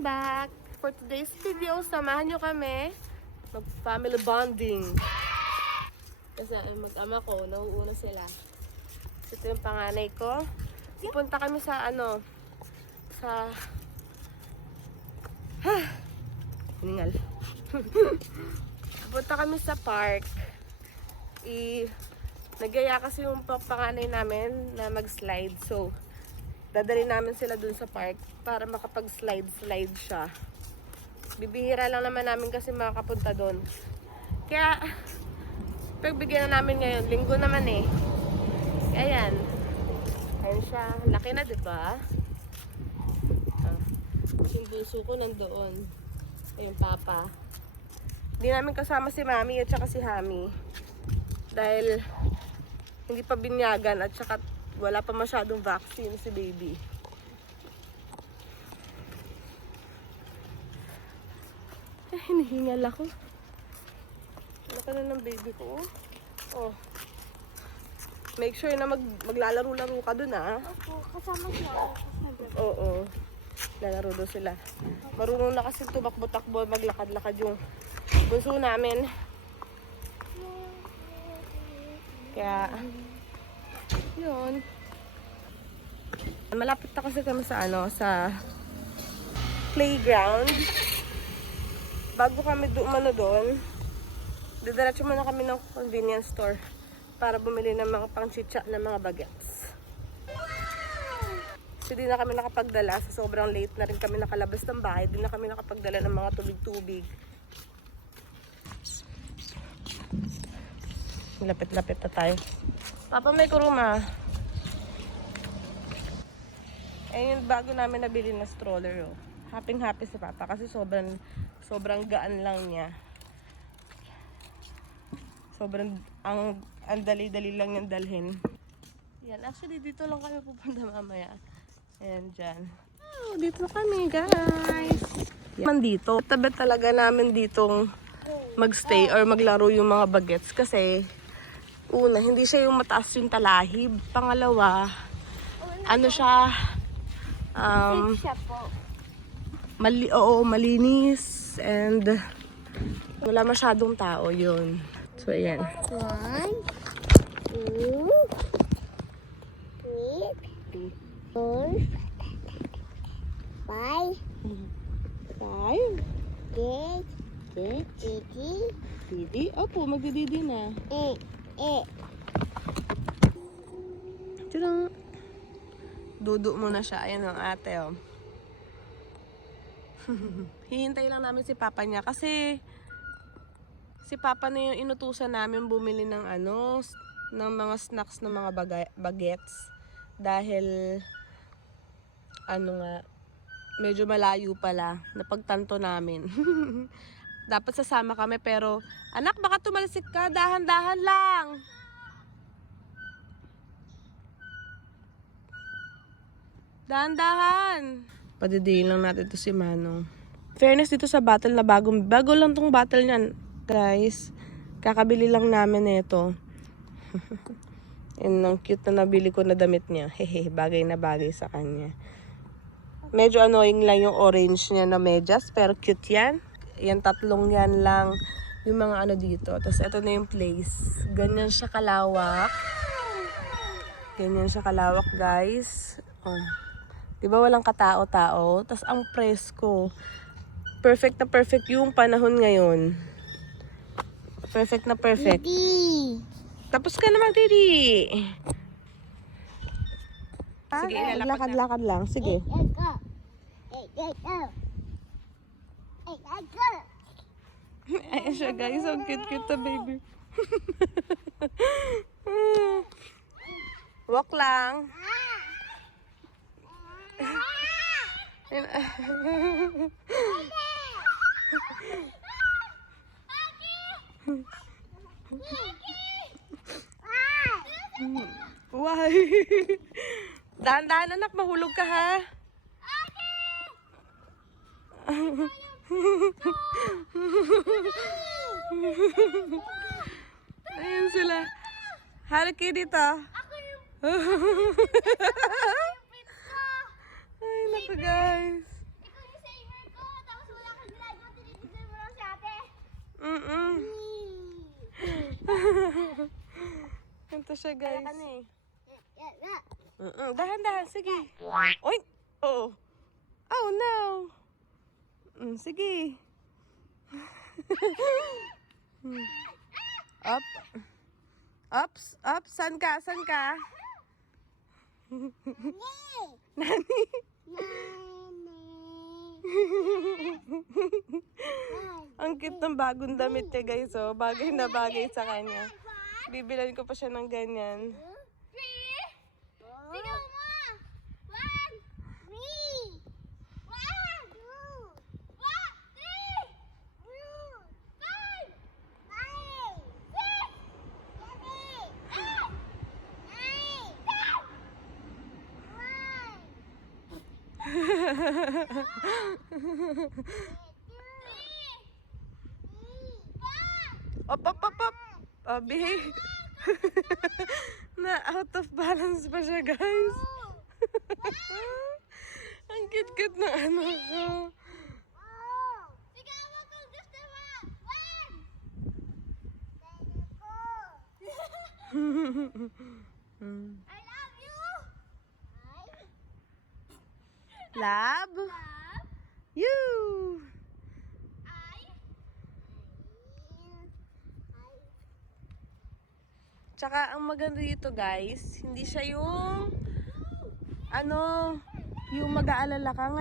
Welcome back! For today's video, samahan nyo kami mag-family bonding. Kasi mag-ama ko, nauuna sila. Ito yung panganay ko. Pupunta kami sa hiningal. Pupunta kami sa park. Nagaya kasi yung panganay namin na mag-slide. So, dadali namin sila dun sa park para makapag-slide siya. Bibihira lang naman namin kasi makakapunta dun. Kaya, pagbigyan na namin ngayon. Linggo naman eh. Ayan. Ayan siya. Laki na, diba? Yung buso ko nandoon. Ayun, papa. Hindi namin kasama si mami at saka si hami. Dahil, hindi pa binyagan at saka wala pa masyadong vaccine si baby. Hinihingal ako. Laki na ng baby ko. Oh. Make sure na maglalaro-laro ka dun, ah. Opo, kasama siya. Oo. Lalaro doon sila. Marunong na kasi tumakbo-takbo, maglakad-lakad yung bunso namin. Kaya, yun. Malapit na kasi kami sa playground. Bago kami doon, didiretso muna kami ng convenience store para bumili ng mga pang-chicha na mga bagets. Kasi di na kami nakapagdala, sa sobrang late na rin kami nakalabas ng bahay, di na kami nakapagdala ng mga tubig-tubig. Lapit-lapit na tayo. Papa, may kuruma. Ayun yung bago namin nabili na stroller. Oh. Happy-happy si Papa kasi sobrang gaan lang niya. Ang dali-dali lang niyang dalhin. Yan, actually dito lang kami pupunta mamaya. Ayan, dyan. Oh, dito kami, guys. Yan dito. Tabi talaga namin ditong magstay or maglaro yung mga bagets kasi una, hindi siya yung mataas yung talahib. Pangalawa, siya, Siya po. malinis and wala masyadong tao yun. So, ayan. 1, 2, 3, 4, 5, 6, Didi? Opo, magdididi na. Tadang! Dudu muna siya. Ayan ang ate, oh. Hihintay lang namin si Papa niya kasi si Papa na yung inutusan namin bumili ng ng mga snacks ng mga bagets dahil medyo malayo pala napagtanto namin. Dapat sasama kami pero anak, baka tumalsik ka, dahan-dahan lang. Dahan-dahan. Padidiin lang natin to si Manong. Fairness dito sa bottle na bago lang tong bottle niyan, guys. Kakabili lang namin nito. Yan ang cute na nabili ko na damit niya. Hehe, bagay na bagay sa kanya. Medyo annoying lang yung orange niya na medyas, pero cute yan. Yan, tatlong yan lang yung mga dito. Tapos ito na yung place. Ganyan siya kalawak. Ganyan siya kalawak, guys. Oh. Diba walang katao-tao? Tapos ang presko. Perfect na perfect yung panahon ngayon. Perfect na perfect. Didi. Tapos ka naman, Didi. Sige, lakad-lakad lang. Sige. Ayan siya, guys. Ang cute-cute na baby. Walk lang. Why? Dahan-dahan, anak, mahulog ka, ha? Ayun sila. Halika kayo dito. Ay, naku, guys. Nandito siya, guys. Yeah, yeah. Dahan-dahan, sige. Oy! Oh. Oh, no. Sige. Up. Ups, up. San ka? San ka? Nani? Ang cute ng bagong damit niya, guys. Oh. Bagay na bagay sa kanya. Bibilan ko pa siya ng ganyan. Sigaw mo! 1, 3, 1, 2, 1, 3, 2, 5, 5, 6, 7, 8, 9, 10. Up, up, up, up. Oh, behave. Na out of balance pa siya, guys. Ang cute-cute na ano ko. Sigaw mo kung gusto mo! 1! I love you! Love Love! you. I Tsaka ang maganda dito, guys, hindi siya yung yung mag-aalala ka.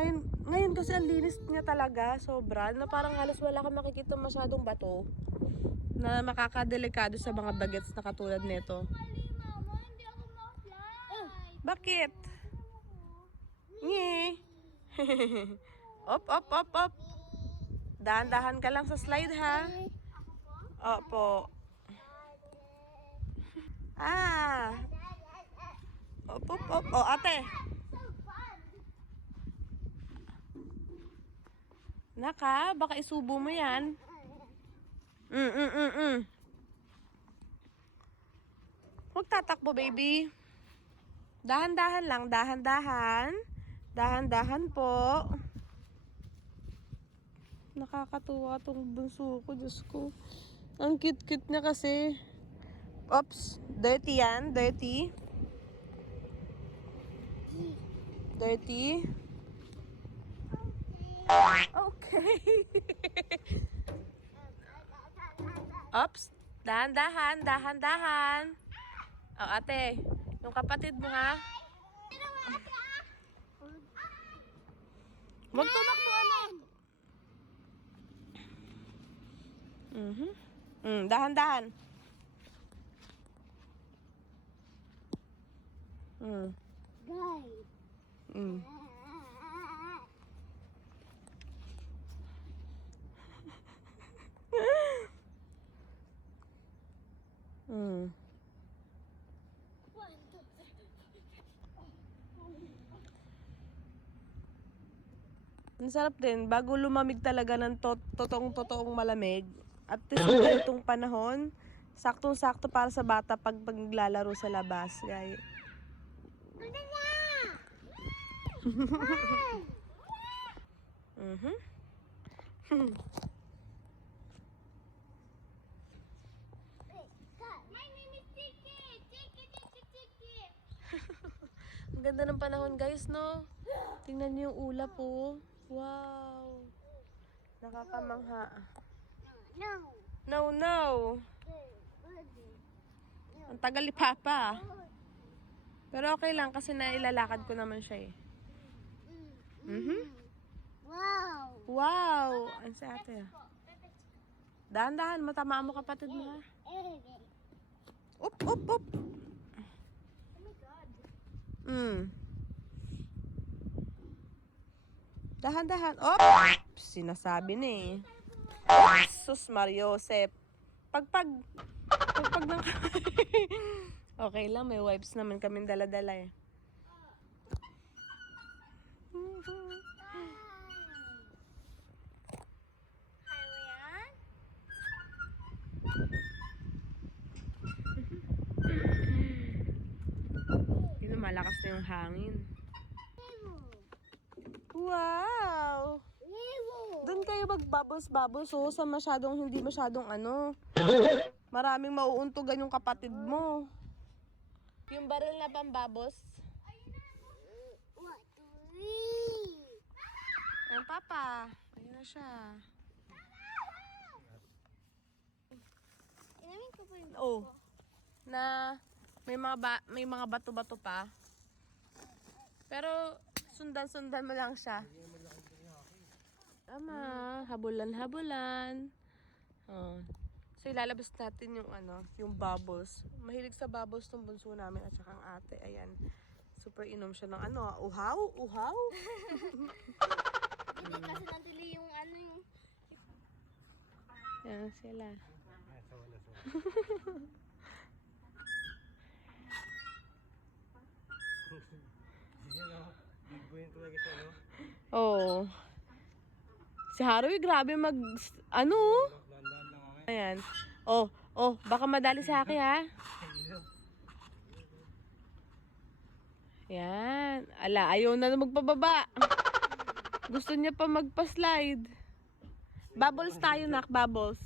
Ngayon kasi ang linis niya talaga, sobra, na parang halos wala kang makikita masyadong bato na makakadelikado sa mga bagets na katulad nito. mali, mama. Hindi ako ma-fly. Bakit? Nye. Op, op, op, op. Dahan-dahan ka lang sa slide, ha? Opo. Ah. Op, op, op. Oh, ate. Naka, baka isubo mo yan. Huwag tatakbo, baby. Dahan-dahan lang, dahan-dahan. Dahan-dahan po. Nakakatuwa tong bunso ko, Diyos ko. Ang cute-cute niya kasi. Oops, dirty yan, dirty. Dirty. Okay. Oops, dahan-dahan, dahan-dahan. Oh, ate, yung kapatid mo, ha? Magtumakbo, anak. Dahan-dahan. Guys. Ang sarap din, bago lumamig talaga ng totoong malamig. At least itong panahon, saktong-sakto para sa bata pag naglalaro sa labas. Guys. My name is Tiki. Tiki, Tiki, Tiki. Ang ganda ng panahon, guys, no? Tingnan niyo yung ulap, oh. Wow. Nakakamangha. No. No, no. Ang tagal ni Papa. Pero okay lang kasi nailalakad ko naman siya, eh. Wow. Wow. Ang sa ate, ah. Dahan-dahan, matamaan mo kapatid mo, ha? Up, up, up. Oh my God. Dahan-dahan. Oh! Sinasabi na, eh. Oops, sus Mariosep. Pagpag ng... Okay lang, may wipes naman kaming dala-dala, eh. Ryan? Yun, malakas na yung hangin. Wow! Doon kayo mag-bubbles-bubbles, oh, sa hindi masyadong ano. Maraming mauuntugan yung kapatid mo. Yung baril na pambabos. What? Three. Ayan, Papa. Ayun na siya. Inamin ko po yung Oh. Na may mga bato-bato pa. Pero sundan-sundan mo lang siya. Tama, habulan-habulan. Oh. So ilalabas natin yung yung bubbles. Mahilig sa bubbles tong bunso namin at saka ang ate. Ayan. Super inom siya ng uhaw? Uhaw? Hindi kasi nandili yung yung... Ayan sila. Big boy yung talaga siya, no? Oo. Si Haroy, grabe Dahan-dahan lang ako ngayon. Ayan. Baka madali sa akin ha. Yan. Ala, ayaw na magpababa. Gusto niya pa magpa-slide. Bubbles tayo, nak. Bubbles.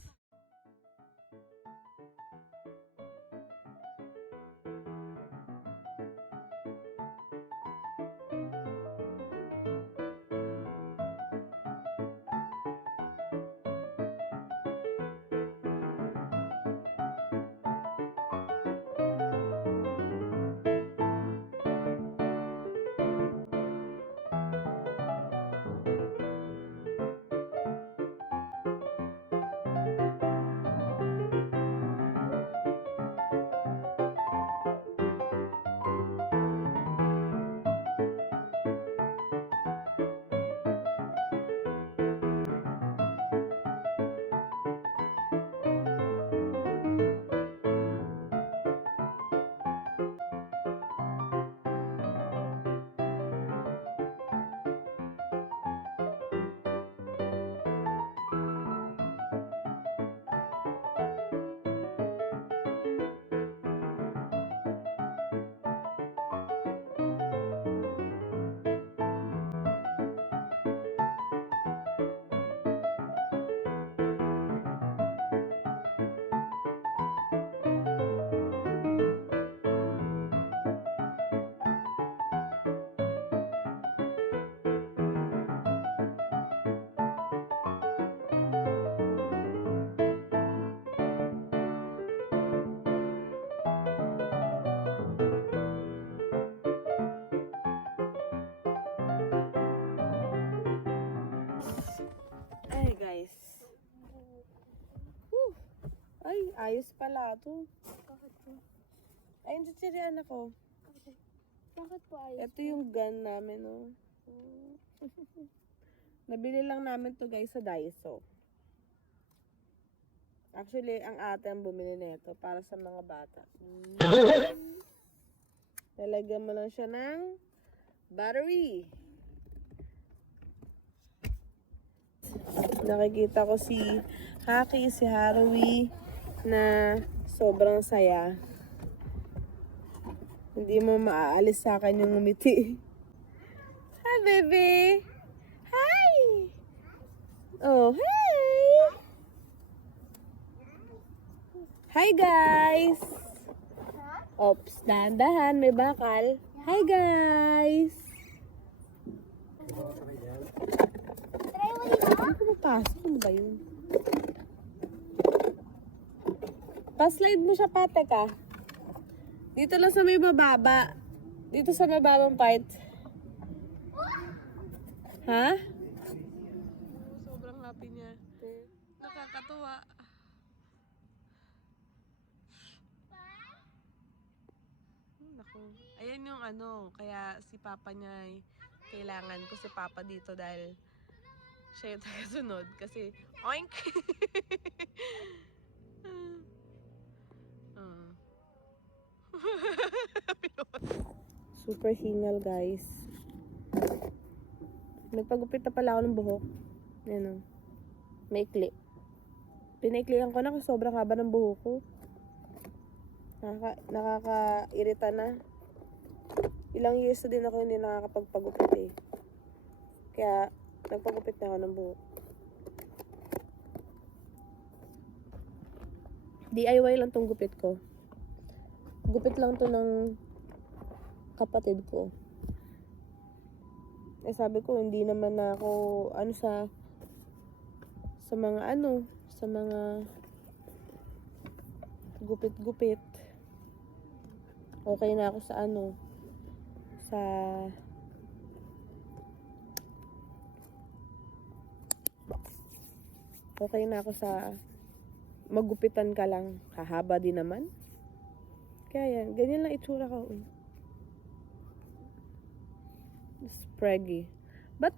Ay, guys. Whew. Ay, ayos pala ito. Bakit po? Ay, yung chichirian ako. Bakit po ayos? Ito yung gun namin, oh. Nabili lang namin to guys sa Daiso. Actually, ang ate ang bumili nito para sa mga bata. Lalagyan mo lang siya ng battery. Nakikita ko si Haki, si Haroui na sobrang saya. Hindi mo maaalis sa akin yung ngumiti. Hi, baby! Hi! Oh, hi! Hi, guys! Ops, dahan-dahan, may bakal. Hi, guys! Try mo dito? Ano ko mapasok? Ano ba yun? Pa-slide mo siya, pate ka. Dito lang sa may mababa. Dito sa mababang part. Ha? Sobrang happy niya. Nakakatuwa. Naku. Ayan yung kaya si Papa niya kailangan ko si Papa dito dahil siya yung tagasunod. Kasi, oink! Super hingal, guys. Nagpagupit na pala ako ng buhok. Ayan o. Maikli. Pinaiklihan ko na kasi sobrang haba ng buhok ko. Nakaka-irita na. Ilang years na din ako hindi nakakapagpagupit eh. Kaya, nagpagupit na ako ng buhok. DIY lang tong gupit ko. Gupit lang to ng kapatid ko. Eh sabi ko, hindi naman ako, sa mga gupit-gupit. Okay na ako sa okay na ako sa magupitan ka lang. Hahaba din naman. Kaya yan, ganyan lang itsura ko. Spraggy. Ba't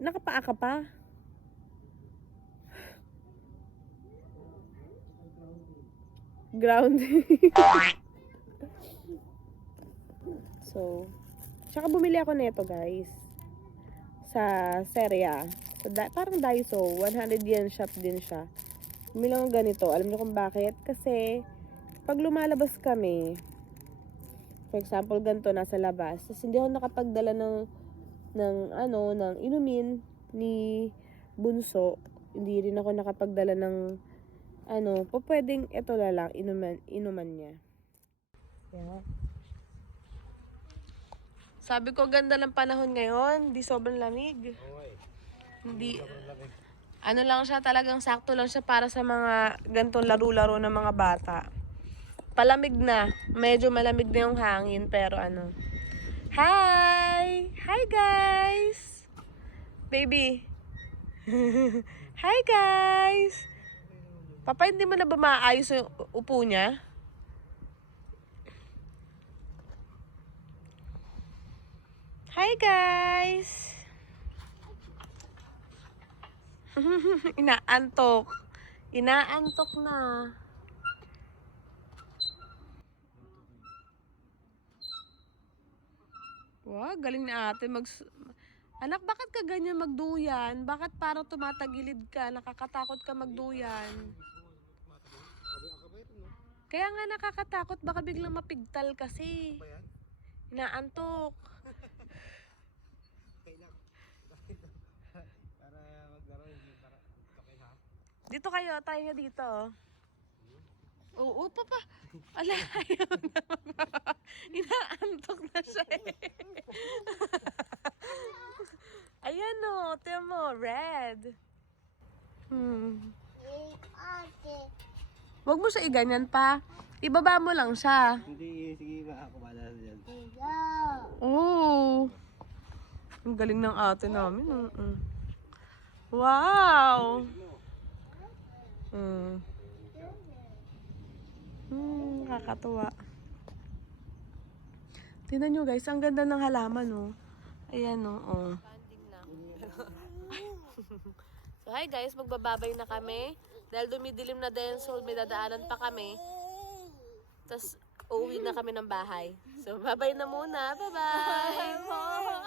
nakapaa ka pa? Ground. So, tsaka bumili ako nito guys. Sa Seria. Parang Daiso. 100 yen shop din siya. Bumili ako ganito. Alam niyo kung bakit? Kasi, pag lumalabas kami, for example, ganito nasa labas, tapos hindi ako nakapagdala ng inumin ni Bunso. Hindi rin ako nakapagdala ng pwedeng ito na lang, inuman niya. Yeah. Sabi ko, ganda ng panahon ngayon. Di sobrang lamig. Okay. Hindi, Sobrang laki. lang siya, talagang sakto lang siya para sa mga gantong laro-laro ng mga bata. Palamig na. Medyo malamig na yung hangin, pero Hi! Hi, guys! Baby! Hi, guys! Papa, hindi mo na ba maayos yung upo niya? Hi, guys! Inaantok. Inaantok na. Wow, galing ni ate. Anak, bakit ka ganyan magduyan? Bakit parang tumatagilid ka? Nakakatakot ka magduyan. Kaya nga nakakatakot. Baka biglang mapigtal kasi. Inaantok. Para maglaro, hindi para okay ha? Dito kayo, tayo dito. Oo, papa. Ala, ayaw na. Inaantok na siya eh. Ayan o, tiyan mo, red. Huwag mo siya iganyan pa. Ibaba mo lang siya. Hindi, sige ba ako bala dyan. Oo. Ang galing ng ate namin. Wow! Kakatuwa. Tingnan nyo guys, ang ganda ng halaman, oh. Ayan, oh. So, hi guys, magbababay na kami. Dahil dumidilim na din, so may dadaanan pa kami. Tapos, uuwi na kami ng bahay. So, babay na muna. Bye-bye!